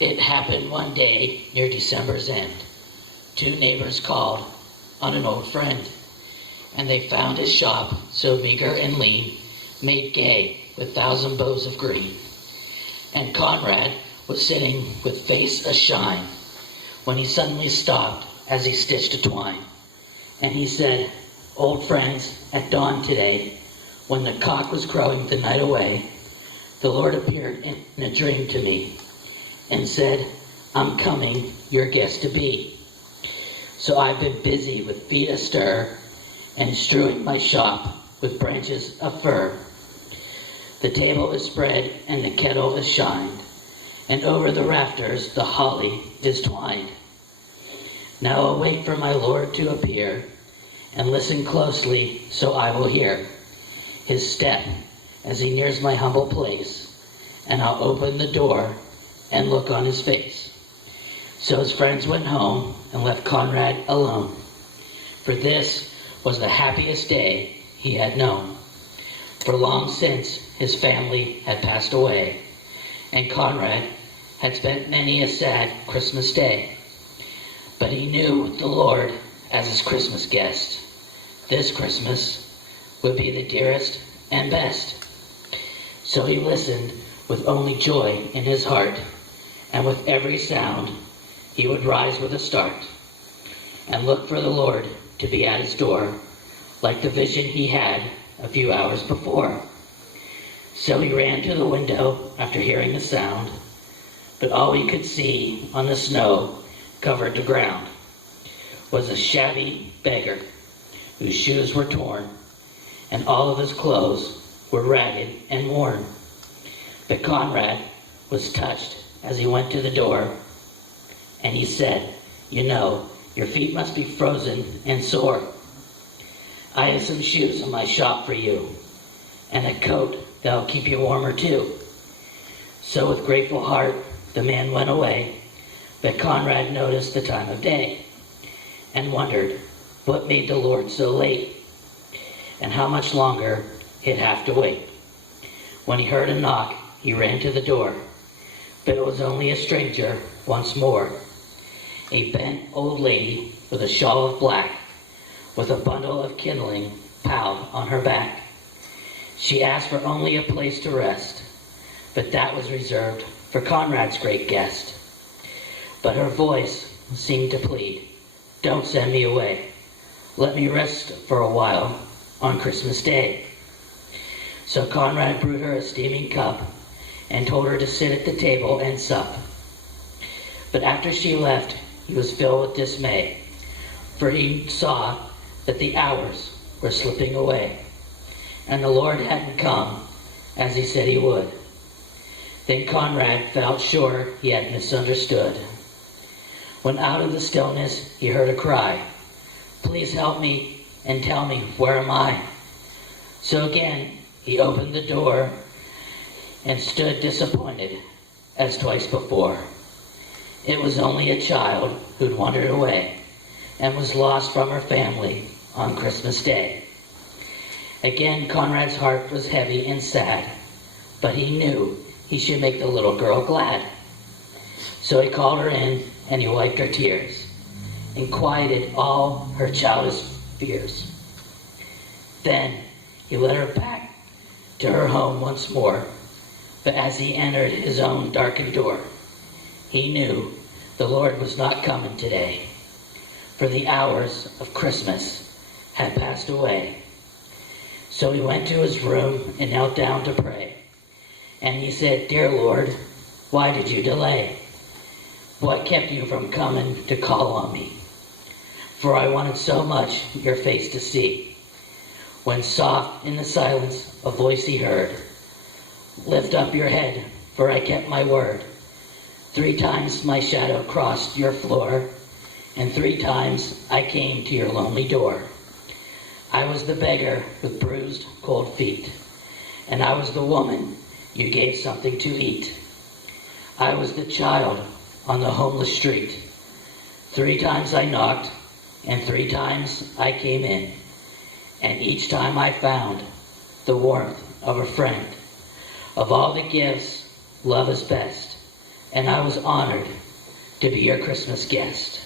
It happened one day near December's end. Two neighbors called on an old friend, and they found his shop so meager and lean, made gay with thousand bows of green. And Conrad was sitting with face ashine when he suddenly stopped as he stitched a twine. And he said, "Old friends, at dawn today, when the cock was crowing the night away, the Lord appeared in a dream to me and said, 'I'm coming, your guest to be.' So I've been busy with feet astir and strewing my shop with branches of fir. The table is spread and the kettle is shined, and over the rafters the holly is twined. Now await for my Lord to appear, and listen closely so I will hear his step as he nears my humble place, and I'll open the door and look on his face." So his friends went home and left Conrad alone, for this was the happiest day he had known. For long since his family had passed away, and Conrad had spent many a sad Christmas day. But he knew the Lord as his Christmas guest. This Christmas would be the dearest and best. So he listened with only joy in his heart, and with every sound he would rise with a start, and look for the Lord to be at his door, like the vision he had a few hours before. So he ran to the window after hearing the sound, but all he could see on the snow covered the ground was a shabby beggar whose shoes were torn, and all of his clothes were ragged and worn. But Conrad was touched as he went to the door, and he said, "You know, your feet must be frozen and sore. I have some shoes in my shop for you, and a coat that'll keep you warmer too." So with grateful heart, the man went away, but Conrad noticed the time of day, and wondered what made the Lord so late, and how much longer he'd have to wait. When he heard a knock, he ran to the door, but it was only a stranger once more, a bent old lady with a shawl of black, with a bundle of kindling piled on her back. She asked for only a place to rest, but that was reserved for Conrad's great guest. But her voice seemed to plead, "Don't send me away. Let me rest for a while on Christmas Day." So Conrad brewed her a steaming cup and told her to sit at the table and sup. But after she left, he was filled with dismay, for he saw that the hours were slipping away, and the Lord hadn't come as he said he would. Then Conrad felt sure he had misunderstood, when out of the stillness he heard a cry, "Please help me and tell me, where am I?" So again he opened the door and stood disappointed as twice before. It was only a child who'd wandered away and was lost from her family on Christmas Day. Again Conrad's heart was heavy and sad, but he knew he should make the little girl glad. So he called her in and he wiped her tears and quieted all her childish fears. Then he led her back to her home once more, but as he entered his own darkened door, he knew the Lord was not coming today, for the hours of Christmas had passed away. So he went to his room and knelt down to pray, and he said, "Dear Lord, why did you delay? What kept you from coming to call on me? For I wanted so much your face to see." When soft in the silence a voice he heard, "Lift up your head, for I kept my word. 3 times my shadow crossed your floor, and 3 times I came to your lonely door. I was the beggar with bruised, cold feet, and I was the woman you gave something to eat. I was the child on the homeless street. 3 times I knocked, and 3 times I came in, and each time I found the warmth of a friend. Of all the gifts, love is best, and I was honored to be your Christmas guest.